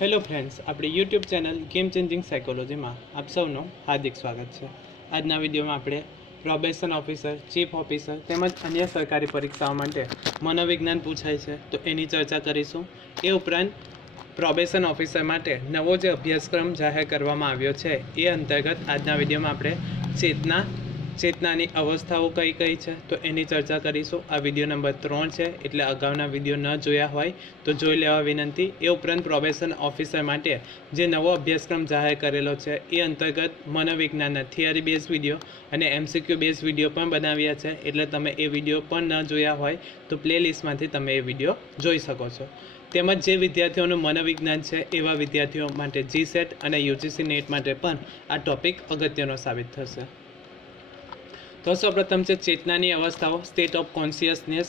Hello friends, આપણી YouTube channel game changing સાયકોલોજીમાં આપ સૌનું હાર્દિક સ્વાગત છે. આજના વિડીયોમાં આપણે પ્રોબેશન ઓફિસર, ચીફ ઓફિસર તેમજ અન્ય સરકારી પરીક્ષાઓ માટે મનોવિજ્ઞાન પૂછાય છે તો એની ચર્ચા કરીશું. એ ઉપરાંત પ્રોબેશન ઓફિસર માટે નવો જે અભ્યાસક્રમ જાહેર કરવામાં આવ્યો છે એ અંતર્ગત આજના વિડીયોમાં આપણે ચેતનાની અવસ્થાઓ કઈ કઈ છે તો એની ચર્ચા કરીશું. આ વિડીયો નંબર 3 છે, એટલે અગાઉના વિડીયો ન જોયા હોય તો જોઈ લેવા વિનંતી. એ ઉપરાંત પ્રોબેશન ઓફિસર માટે જે નવો અભ્યાસક્રમ જાહેર કરેલો છે એ અંતર્ગત મનોવિજ્ઞાનના થિયરી બેઝ વિડીયો અને એમસીક્યુ બેઝ વિડીયો પણ બનાવ્યા છે, એટલે તમે એ વિડીયો પણ ન જોયા હોય તો પ્લેલિસ્ટમાંથી તમે એ વિડીયો જોઈ શકો છો. તેમજ જે વિદ્યાર્થીઓનું મનોવિજ્ઞાન છે એવા વિદ્યાર્થીઓ માટે જીસેટ અને યુજીસી નેટ માટે પણ આ ટોપિક અગત્યનો સાબિત થશે. તો સૌપ્રથમ છે ચેતનાની અવસ્થાઓ, સ્ટેટ ઓફ કોન્શિયસનેસ.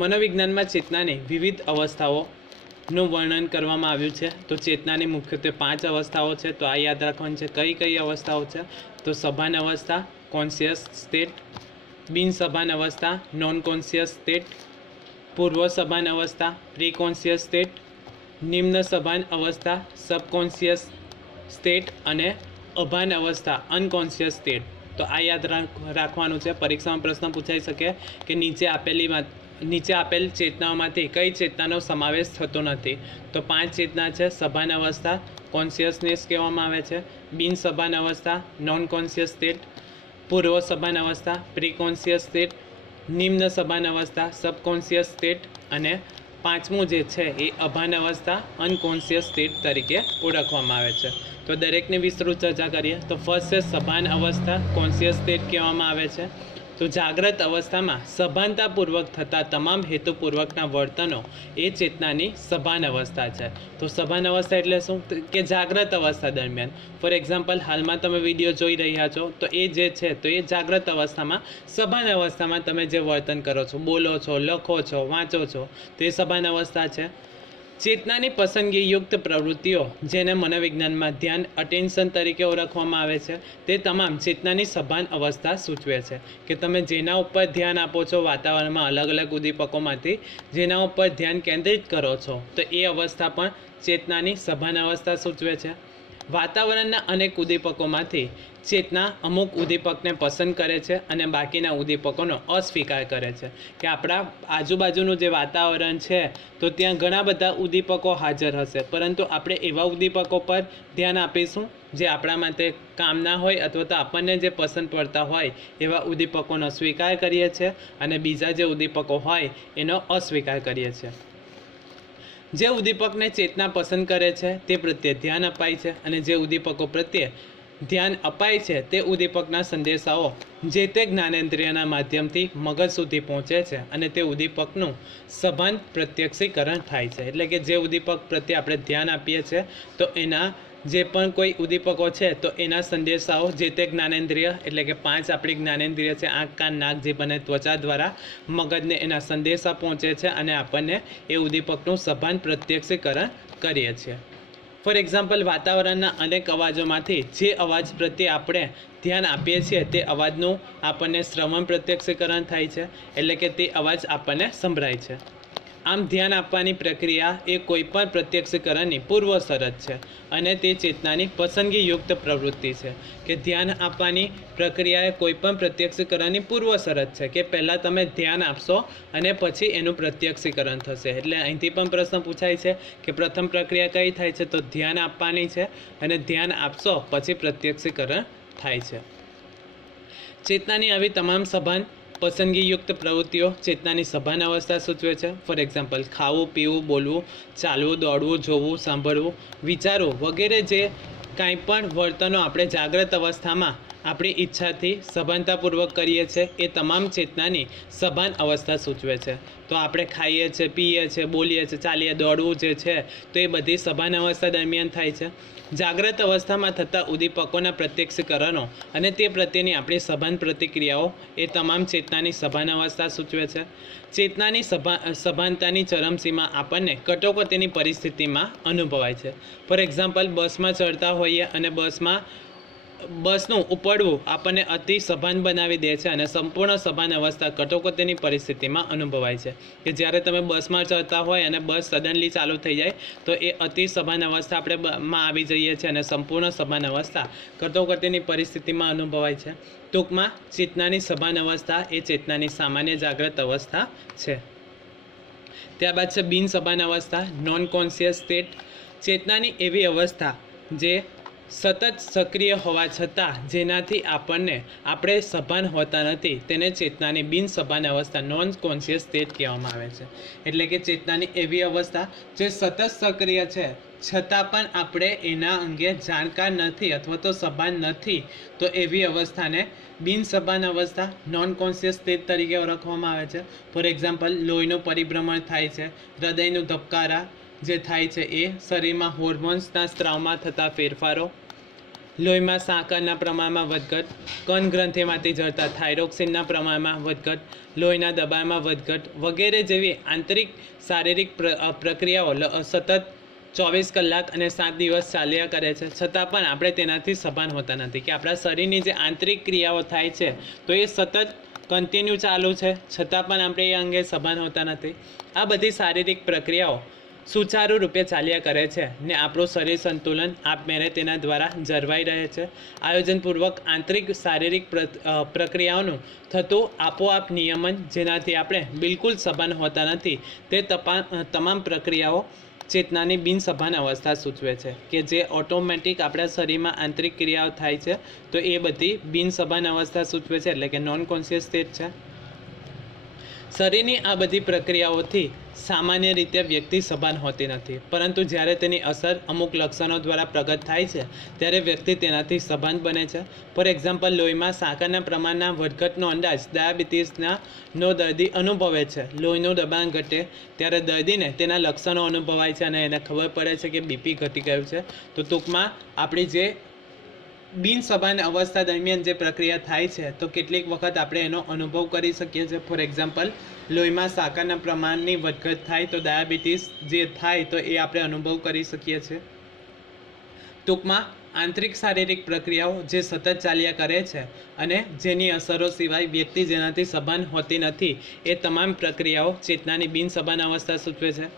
મનોવિજ્ઞાનમાં ચેતનાની વિવિધ અવસ્થાઓનું વર્ણન કરવામાં આવ્યું છે. તો ચેતનાની મુખ્યત્વે 5 અવસ્થાઓ છે, તો આ યાદ રાખવાની છે. કઈ કઈ અવસ્થાઓ છે? તો સભાન અવસ્થા, કોન્શિયસ સ્ટેટ; બિન સભાન અવસ્થા, નોન કોન્શિયસ સ્ટેટ; પૂર્વ સભાન અવસ્થા, પ્રી કોન્શિયસ સ્ટેટ; નિમ્ન સભાન અવસ્થા, સબકોન્શિયસ સ્ટેટ; અને અભાન અવસ્થા, અનકોન્શિયસ સ્ટેટ. તો આ યાદ રાખવાનું છે. પરીક્ષામાં પ્રશ્ન પૂછાઈ શકે કે નીચે આપેલ ચેતનાઓમાંથી કઈ ચેતનાનો સમાવેશ થતો નથી? તો 5 ચેતના છે. સભાન અવસ્થા, કોન્શિયસનેસ કહેવામાં આવે છે; બિન સભાન અવસ્થા, નોન કોન્શિયસ સ્ટેટ; પૂર્વ સભાન અવસ્થા, પ્રી કોન્શિયસ સ્ટેટ; નિમ્ન સભાન અવસ્થા, સબકોન્શિયસ સ્ટેટ; અને 5મું જે છે એ અભાન અવસ્થા, અનકોન્શિયસ સ્ટેટ તરીકે ઓળખવામાં આવે છે. તો દરેકની વિસ્તૃત ચર્ચા કરીએ. તો ફર્સ્ટ છે સભાન અવસ્થા, કોન્શિયસ સ્ટેટ કહેવામાં આવે છે. તો જાગ્રત અવસ્થામાં સભાનતાપૂર્વક થતા તમામ હેતુપૂર્વકના વર્તનો એ ચેતનાની સભાન અવસ્થા છે. તો સભાન અવસ્થા એટલે શું? કે જાગ્રત અવસ્થા દરમિયાન. ફોર એક્ઝામ્પલ, હાલમાં તમે વિડીયો જોઈ રહ્યા છો તો એ જે છે તો એ જાગ્રત અવસ્થામાં, સભાન અવસ્થામાં તમે જે વર્તન કરો છો, બોલો છો, લખો છો, વાંચો છો, તો એ સભાન અવસ્થા છે. ચેતનાની પસંદગીયુક્ત પ્રવૃત્તિઓ, જેને મનોવિજ્ઞાનમાં ધ્યાન, અટેન્શન તરીકે ઓળખવામાં આવે છે, તે તમામ ચેતનાની સભાન અવસ્થા સૂચવે છે. કે તમે જેના ઉપર ધ્યાન આપો છો, વાતાવરણમાં અલગ અલગ ઉદ્દીપકોમાંથી જેના ઉપર ધ્યાન કેન્દ્રિત કરો છો, તો એ અવસ્થા પણ ચેતનાની સભાન અવસ્થા સૂચવે છે. વાતાવરણના અનેક ઉદ્દીપકોમાંથી ચેતના અમુક ઉદ્દીપકને પસંદ કરે છે અને બાકીના ઉદ્દીપકોનો અસ્વીકાર કરે છે. કે આપણા આજુબાજુનું જે વાતાવરણ છે તો ત્યાં ઘણા બધા ઉદ્દીપકો હાજર હશે, પરંતુ આપણે એવા ઉદ્દીપકો પર ધ્યાન આપીશું જે આપણા માટે કામના હોય અથવા તો આપણને જે પસંદ પડતા હોય એવા ઉદ્દીપકોનો સ્વીકાર કરીએ છીએ અને બીજા જે ઉદ્દીપકો હોય એનો અસ્વીકાર કરીએ છીએ. જે ઉદ્દીપકને ચેતના પસંદ કરે છે તે પ્રત્યે ધ્યાન અપાય છે, અને જે ઉદ્દીપકો પ્રત્યે ધ્યાન અપાય છે તે ઉદ્દીપકના સંદેશાઓ જે તે જ્ઞાનેન્દ્રિયના માધ્યમથી મગજ સુધી પહોંચે છે અને તે ઉદ્દીપકનું સભાન પ્રત્યક્ષીકરણ થાય છે. એટલે કે જે ઉદ્દીપક પ્રત્યે આપણે ધ્યાન આપીએ છીએ તો એના જે પણ કોઈ ઉદ્દીપકો છે તો એના સંદેશાઓ જે તે જ્ઞાનેન્દ્રિય, એટલે કે 5 આપણી જ્ઞાનેન્દ્રિય છે, આંખ, કાન, નાક, જીભ અને ત્વચા દ્વારા મગજને એના સંદેશા પહોંચે છે અને આપણને એ ઉદ્દીપકનું સભાન પ્રત્યક્ષીકરણ કરીએ છીએ. ફોર એક્ઝામ્પલ, વાતાવરણના અનેક અવાજોમાંથી જે અવાજ પ્રત્યે આપણે ધ્યાન આપીએ છીએ તે અવાજનું આપણને શ્રવણ પ્રત્યક્ષીકરણ થાય છે, એટલે કે તે અવાજ આપણને સંભળાય છે. આમ ધ્યાન આપવાની પ્રક્રિયા એ કોઈપણ પ્રત્યક્ષીકરણની પૂર્વ શરત છે અને તે ચેતનાની પસંદગીયુક્ત પ્રવૃત્તિ છે. કે ધ્યાન આપવાની પ્રક્રિયા એ કોઈપણ પ્રત્યક્ષીકરણની પૂર્વ શરત છે કે પહેલાં તમે ધ્યાન આપશો અને પછી એનું પ્રત્યક્ષીકરણ થશે. એટલે અહીંથી પણ પ્રશ્ન પૂછાય છે કે પ્રથમ પ્રક્રિયા કઈ થાય છે? તો ધ્યાન આપવાની છે અને ધ્યાન આપશો પછી પ્રત્યક્ષીકરણ થાય છે. ચેતનાની આવી તમામ સભાન પસંદગીયુક્ત પ્રવૃત્તિઓ ચેતનાની સભાન અવસ્થા સૂચવે છે. ફોર એક્ઝામ્પલ, ખાવું, પીવું, બોલવું, ચાલવું, દોડવું, જોવું, સાંભળવું, વિચારવું વગેરે જે કાંઈ પણ વર્તનો આપણે જાગ્રત અવસ્થામાં આપણી ઈચ્છાથી સભાનતાપૂર્વક કરીએ છીએ એ તમામ ચેતનાની સભાન અવસ્થા સૂચવે છે. તો આપણે ખાઈએ છીએ, પીએ છીએ, બોલીએ છીએ, ચાલીએ, દોડવું જે છે તો એ બધી સભાન અવસ્થા દરમિયાન થાય છે. જાગ્રત અવસ્થામાં થતા ઉદ્દીપકોના પ્રત્યક્ષીકરણો અને તે પ્રત્યેની આપણી સભાન પ્રતિક્રિયાઓ એ તમામ ચેતનાની સભાન અવસ્થા સૂચવે છે. ચેતનાની સભાનતાની ચરમસીમા આપણને કટોકટીની પરિસ્થિતિમાં અનુભવાય છે. ફોર એક્ઝામ્પલ, બસમાં ચડતા હોઈએ અને બસમાં બસનું ઉપડવું આપણને અતિ સભાન બનાવી દે છે અને સંપૂર્ણ સભાન અવસ્થા કટોકટીની પરિસ્થિતિમાં અનુભવાય છે કે જ્યારે તમે બસમાં ચડતા હોય અને બસ સડનલી ચાલુ થઈ જાય તો એ અતિ સભાન અવસ્થા આપણે માં આવી જઈએ છીએ અને સંપૂર્ણ સભાન અવસ્થા કટોકટીની પરિસ્થિતિમાં અનુભવાય છે. ટૂંકમાં ચેતનાની સભાન અવસ્થા એ ચેતનાની સામાન્ય જાગ્રત અવસ્થા છે. ત્યારબાદ છે બિન સભાન અવસ્થા, નોન કોન્શિયસ સ્ટેટ. ચેતનાની એવી અવસ્થા જે સતત સક્રિય હોવા છતાં જેનાથી આપણે સભાન હોતા નથી તેને ચેતનાની બિન સભાન અવસ્થા નોન કોન્શિયસ સ્ટેટ કહેવામાં આવે છે. એટલે કે ચેતનાની એવી અવસ્થા જે સતત સક્રિય છે છતાં પણ આપણે એના અંગે જાણકાર નથી અથવા તો સભાન નથી, તો એવી અવસ્થાને બિન સભાન અવસ્થા નોન કોન્શિયસ સ્ટેટ તરીકે ઓળખવામાં આવે છે. ફોર એક્ઝામ્પલ, લોહીનું પરિભ્રમણ થાય છે, હૃદયનું ધબકારા જે થાય છે એ, શરીરમાં હોર્મોન્સના સ્ત્રાવમાં થતા ફેરફારો, લોહીમાં સાકરના પ્રમાણમાં વધઘટ, કણ ગ્રંથિમાંથી જળતા થાઇરોક્સિનના પ્રમાણમાં વધઘટ, લોહીના દબાણમાં વધઘટ વગેરે જેવી આંતરિક શારીરિક પ્રક્રિયાઓ સતત 24 કલાક અને 7 દિવસ ચાલ્યા કરે છે છતાં પણ આપણે તેનાથી સભાન હોતા નથી. કે આપણા શરીરની જે આંતરિક ક્રિયાઓ થાય છે તો એ સતત કન્ટિન્યુ ચાલુ છે છતાં પણ આપણે એ અંગે સભાન હોતા નથી. આ બધી શારીરિક પ્રક્રિયાઓ સુચારુ રૂપે ચાલ્યા કરે છે ને આપણું શરીર સંતુલન આપમેળે તેના દ્વારા જળવાઈ રહે છે. આયોજનપૂર્વક આંતરિક શારીરિક પ્રક્રિયાઓનું થતું આપોઆપ નિયમન જેનાથી આપણે બિલકુલ સભાન હોતા નથી તે તમામ પ્રક્રિયાઓ ચેતનાની બિનસભાન અવસ્થા સૂચવે છે. કે જે ઓટોમેટિક આપણા શરીરમાં આંતરિક ક્રિયાઓ થાય છે તો એ બધી બિનસભાન અવસ્થા સૂચવે છે, એટલે કે નોન કોન્શિયસ સ્ટેટ છે. શરીરની આ બધી પ્રક્રિયાઓથી સામાન્ય રીતે વ્યક્તિ સભાન હોતી નથી, પરંતુ જ્યારે તેની અસર અમુક લક્ષણો દ્વારા પ્રગટ થાય છે ત્યારે વ્યક્તિ તેનાથી સભાન બને છે. ફોર એક્ઝામ્પલ, લોહીમાં સાકરના પ્રમાણના વધઘટનો અંદાજ ડાયાબિટીસનો દર્દી અનુભવે છે. લોહીનું દબાણ ઘટે ત્યારે દર્દીને તેના લક્ષણો અનુભવાય છે અને એને ખબર પડે છે કે બીપી ઘટી ગયું છે. તો ટૂંકમાં આપણી જે બિનસભાન અવસ્થા દરમિયાન જે પ્રક્રિયા થાય છે તો કેટલીક વખત આપણે એનો અનુભવ કરી શકીએ છીએ. ફોર એક્ઝામ્પલ, લોહીમાં સાકરના પ્રમાણની વધઘટ થાય તો ડાયાબિટીસ જે થાય તો એ આપણે અનુભવ કરી શકીએ છીએ. ટૂંકમાં આંતરિક શારીરિક પ્રક્રિયાઓ જે સતત ચાલ્યા કરે છે અને જેની અસરો સિવાય વ્યક્તિ જેનાથી સભાન હોતી નથી એ તમામ પ્રક્રિયાઓ ચેતનાની બિનસભાન અવસ્થા સૂચવે છે.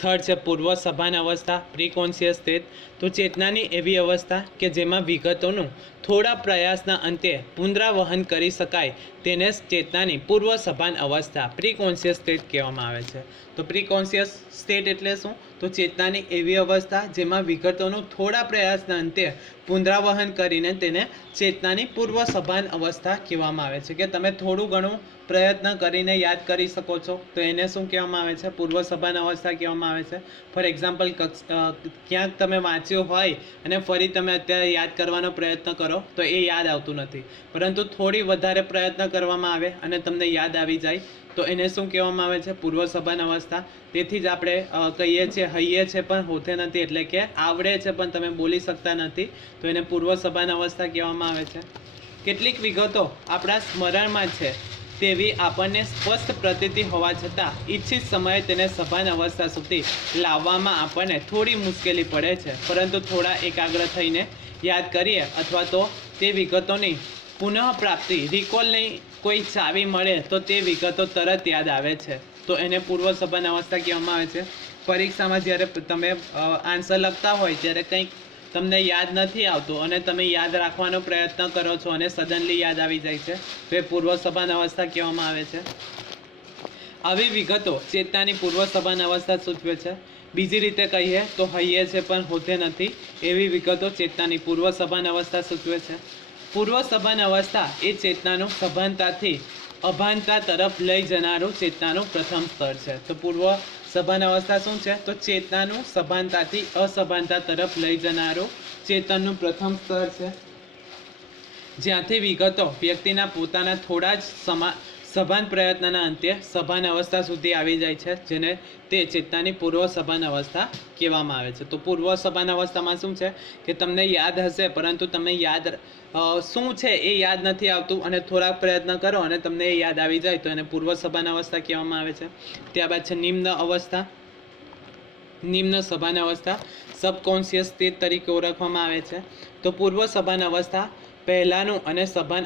થર્ડ છે પૂર્વ સભાન અવસ્થા, પ્રીકોન્શિયસ સ્ટેટ. તો ચેતનાની એવી અવસ્થા કે જેમાં વિગતોનું થોડા પ્રયાસના અંતે પુનરાવહન કરી શકાય તેને ચેતનાની પૂર્વ સભાન અવસ્થા પ્રીકોન્શિયસ સ્ટેટ કહેવામાં આવે છે. તો પ્રીકોન્શિયસ સ્ટેટ એટલે શું? તો ચેતનાની એવી અવસ્થા જેમાં વિગતોનું થોડા પ્રયાસના અંતે પુનરાવહન કરીને તેને ચેતનાની પૂર્વ સભાન અવસ્થા કહેવામાં આવે છે. કે તમે થોડું ઘણું પ્રયત્ન કરીને યાદ કરી શકો છો તો એને શું કહેવામાં આવે છે? પૂર્વ સભાન અવસ્થા કહેવામાં આવે છે. ફોર એક્ઝામ્પલ, ક્યાંક તમે વાંચ્યું હોય અને ફરી તમે અત્યારે યાદ કરવાનો પ્રયત્ન કરો તો એ યાદ આવતું નથી, પરંતુ થોડી વધારે પ્રયત્ન કરવામાં આવે અને તમને યાદ આવી જાય તો એને શું કહેવામાં આવે છે? પૂર્વ સભાન અવસ્થા. તેથી જ આપણે કહીએ છીએ હૈયે છે પણ હોતે નથી, એટલે કે આવડે છે પણ તમે બોલી શકતા નથી, તો એને પૂર્વ સભાન અવસ્થા કહેવામાં આવે છે. કેટલીક વિગતો આપણા સ્મરણમાં છે તેવી આપણને સ્પષ્ટ પ્રતીતિ હોવા છતાં ઈચ્છિત સમયે તેને સભાન અવસ્થા સુધી લાવવામાં આપણને થોડી મુશ્કેલી પડે છે, પરંતુ થોડા એકાગ્ર થઈને યાદ કરીએ અથવા તો તે વિગતોની પુનઃપ્રાપ્તિ રિકોલની કોઈ ચાવી મળે તો તે વિગતો તરત યાદ આવે છે, તો એને પૂર્વ સભાન અવસ્થા કહેવામાં આવે છે. પરીક્ષામાં જ્યારે તમે આન્સર લખતા હોય ત્યારે કંઈક તમને યાદ નથી આવતું અને તમે યાદ રાખવાનો પ્રયત્ન કરો છો અને સડનલી યાદ આવી જાય છે તો એ પૂર્વ સભાન અવસ્થા કહેવામાં આવે છે. આવી વિગતો ચેતનાની પૂર્વ સભાન અવસ્થા સૂચવે છે. બીજી રીતે કહીએ તો હૈયે છે પણ હોતે નથી એવી વિગતો ચેતનાની પૂર્વ સભાન અવસ્થા સૂચવે છે. પૂર્વ સભાન અવસ્થા એ ચેતનાનું સભાનતાથી અભાનતા તરફ લઈ જનારું ચેતનાનું પ્રથમ સ્તર છે. તો પૂર્વ સભાન અવસ્થા શું છે? તો ચેતનાનું સભાનતાથી અસભાનતા તરફ લઈ જનારું ચેતનનું પ્રથમ સ્તર છે, જ્યાંથી વિગતો વ્યક્તિના પોતાના થોડા જ સભાન પ્રયત્નના અંતે સભાન અવસ્થા સુધી આવી જાય છે, જેને તે ચેતનાની પૂર્વ સભાન અવસ્થા કહેવામાં આવે છે. તો પૂર્વ સભાન અવસ્થામાં શું છે કે તમને યાદ હશે પરંતુ તમે યાદ શું છે એ યાદ નથી આવતું અને થોડાક પ્રયત્ન કરો અને તમને એ યાદ આવી જાય તો એને પૂર્વ સભાન અવસ્થા કહેવામાં આવે છે. ત્યારબાદ છે નિમ્ન અવસ્થા. નિમ્ન સભાન અવસ્થા સબકોન્શિયસ સ્ટેટ તરીકે ઓળખવામાં આવે છે. તો પૂર્વ સભાન અવસ્થા પહેલાંનું અને સભાન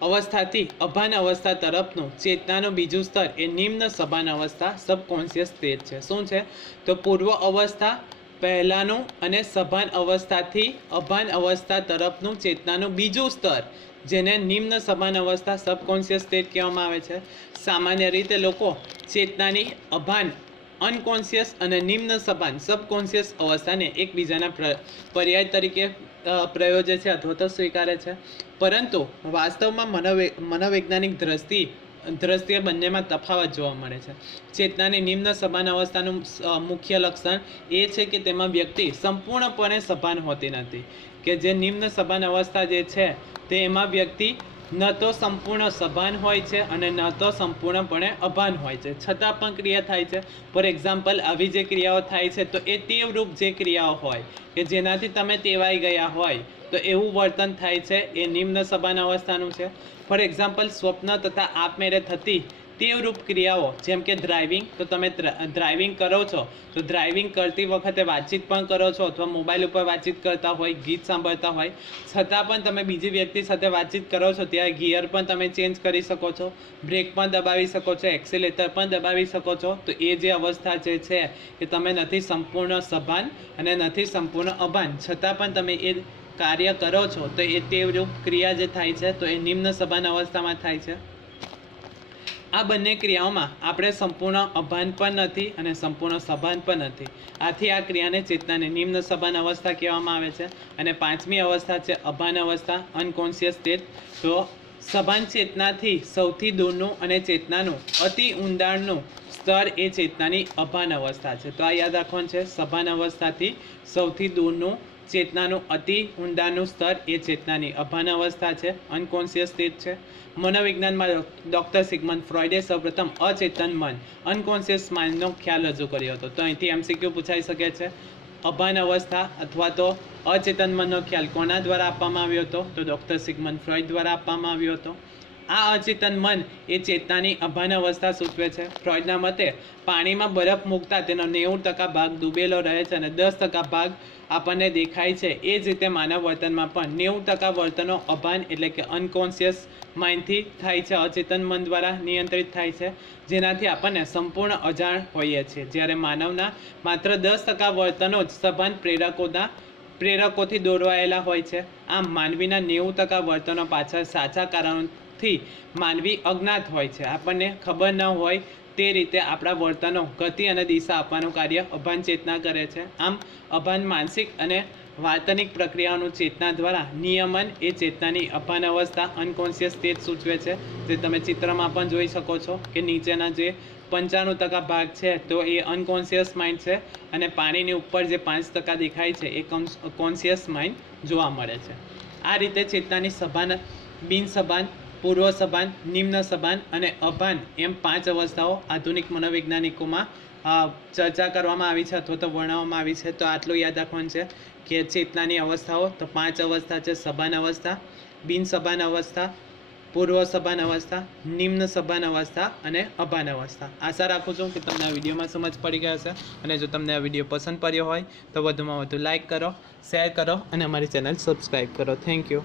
અવસ્થાથી અભાન અવસ્થા તરફનું ચેતનાનું બીજું સ્તર એ નિમ્ન સભાન અવસ્થા સબકોન્શિયસ સ્ટેટ છે. શું છે? તો પૂર્વ અવસ્થા પહેલાંનું અને સભાન અવસ્થાથી અભાન અવસ્થા તરફનું ચેતનાનું બીજું સ્તર, જેને નિમ્ન સભાન અવસ્થા સબકોન્શિયસ સ્ટેટ કહેવામાં આવે છે. સામાન્ય રીતે લોકો ચેતનાની અભાન અનકોન્શિયસ અને નિમ્ન સભાન સબકોન્શિયસ અવસ્થાને એકબીજાના પર્યાય તરીકે પ્રયોજે છે અથવા તો સ્વીકારે છે, પરંતુ વાસ્તવમાં મનોવૈજ્ઞાનિક દ્રષ્ટિએ બંનેમાં તફાવત જોવા મળે છે. ચેતનાની નિમ્ન સભાન અવસ્થાનું મુખ્ય લક્ષણ એ છે કે તેમાં વ્યક્તિ સંપૂર્ણપણે સભાન હોતી નથી. કે જે નિમ્ન સભાન અવસ્થા જે છે તે એમાં વ્યક્તિ ન તો સંપૂર્ણ સભાન હોય છે અને ન તો સંપૂર્ણપણે અભાન હોય છે, છતાં પણ ક્રિયા થાય છે. ફોર એક્ઝામ્પલ, આવી જે ક્રિયાઓ થાય છે તો એ ટેવરૂપ જે ક્રિયાઓ હોય કે જેનાથી તમે ટેવાઈ ગયા હોય તો એવું વર્તન થાય છે, એ નિમ્ન સભાન અવસ્થાનું છે. ફોર એક્ઝામ્પલ, સ્વપ્ન તથા આપમેળે થતી ટેવરૂપ ક્રિયાઓ, જેમ કે ડ્રાઇવિંગ, તો તમે ડ્રાઇવિંગ કરો છો તો ડ્રાઇવિંગ કરતી વખતે વાતચીત પણ કરો છો અથવા મોબાઈલ ઉપર વાતચીત કરતા હોય, ગીત સાંભળતા હોય, છતાં પણ તમે બીજી વ્યક્તિ સાથે વાતચીત કરો છો ત્યારે ગિયર પણ તમે ચેન્જ કરી શકો છો, બ્રેક પણ દબાવી શકો છો, એક્સિલેટર પણ દબાવી શકો છો. તો એ જે અવસ્થા જે છે કે તમે નથી સંપૂર્ણ સભાન અને નથી સંપૂર્ણ અભાન, છતાં પણ તમે એ કાર્ય કરો છો તો એ ટેવરૂપ ક્રિયા જે થાય છે તો એ નિમ્ન સભાન અવસ્થામાં થાય છે. આ બંને ક્રિયાઓમાં આપણે સંપૂર્ણ અભાન પણ નથી અને સંપૂર્ણ સભાન પણ નથી. આથી આ ક્રિયાને ચેતનાની નિમ્ન સભાન અવસ્થા કહેવામાં આવે છે. અને પાંચમી અવસ્થા છે અભાન અવસ્થા, અનકોન્શિયસ સ્ટેટ. તો સભાન ચેતનાથી સૌથી દૂરનું અને ચેતનાનું અતિ ઊંડાણનું સ્તર એ ચેતનાની અભાન અવસ્થા છે. તો આ યાદ રાખવાનું છે, સભાન અવસ્થાથી સૌથી દૂરનું ચેતનાનું અતિ ઊંડાણનું સ્તર એ ચેતનાની અભાન અવસ્થા છે, અનકોન્શિયસ સ્ટેટ છે. મનોવિજ્ઞાનમાં ડૉક્ટર સિગમન્ડ ફ્રોઇડે સૌપ્રથમ અચેતન મન, અનકોન્શિયસ માઇન્ડનો ખ્યાલ રજૂ કર્યો હતો. તો અહીંથી MCQ પૂછાઈ શકે છે. અભાન અવસ્થા અથવા તો અચેતન મનનો ખ્યાલ કોના દ્વારા આપવામાં આવ્યો હતો? તો ડૉક્ટર સિગમન્ડ ફ્રોઇડ દ્વારા આપવામાં આવ્યો હતો. આ અચેતન મન એ ચેતનાની અભાન અવસ્થા સૂચવે છે. ફ્રોઇડના મતે પાણીમાં બરફ મૂકતા તેનો 90% ભાગ ડૂબેલો રહે છે અને 10% ભાગ આપણને દેખાય છે. એ જ રીતે માનવ વર્તનમાં પણ 90% વર્તનો અભાન એટલે કે અનકોન્શિયસ માઇન્ડથી થાય છે, અચેતન મન દ્વારા નિયંત્રિત થાય છે, જેનાથી આપણને સંપૂર્ણ અજાણ હોઈએ છીએ. જ્યારે માનવના માત્ર 10% વર્તનો જ સભાન પ્રેરકોથી દોરવાયેલા હોય છે. આમ માનવીના 90% વર્તનો પાછળ સાચા કારણોથી માનવી અજ્ઞાત હોય છે. આપણને ખબર ન હોય તે રીતે આપણા વર્તનો ગતિ અને દિશા આપવાનું કાર્ય અભાન ચેતના કરે છે. આમ અભાન માનસિક અને વાર્તનિક પ્રક્રિયાઓનું ચેતના દ્વારા નિયમન એ ચેતનાની અભાન અવસ્થા, અનકોન્શિયસ સ્ટેટ સૂચવે છે. જે તમે ચિત્રમાં પણ જોઈ શકો છો કે નીચેના જે 95% ભાગ છે તો એ અનકોન્શિયસ માઇન્ડ છે અને પાણીની ઉપર જે 5% દેખાય છે એ કોન્શિયસ માઇન્ડ જોવા મળે છે. આ રીતે ચેતનાની સભાન, બિનસભાન, પૂર્વ સભાન, નિમ્ન સભાન અને અભાન એમ 5 અવસ્થાઓ આધુનિક મનોવૈજ્ઞાનિકોમાં ચર્ચા કરવામાં આવી છે અથવા તો વર્ણવવામાં આવી છે. તો આટલું યાદ રાખવાનું છે કે ચેતનાની અવસ્થાઓ તો 5 અવસ્થા છે: સભાન અવસ્થા, બિનસભાન અવસ્થા, પૂર્વ સભાન અવસ્થા, નિમ્ન સભાન અવસ્થા અને અભાન અવસ્થા. આશા રાખું છું કે તમને આ વિડીયોમાં સમજ પડી ગઈ હશે. અને જો તમને આ વિડીયો પસંદ પડ્યો હોય તો વધુમાં વધુ લાઇક કરો, શેર કરો અને અમારી ચેનલ સબસ્ક્રાઈબ કરો. Thank you.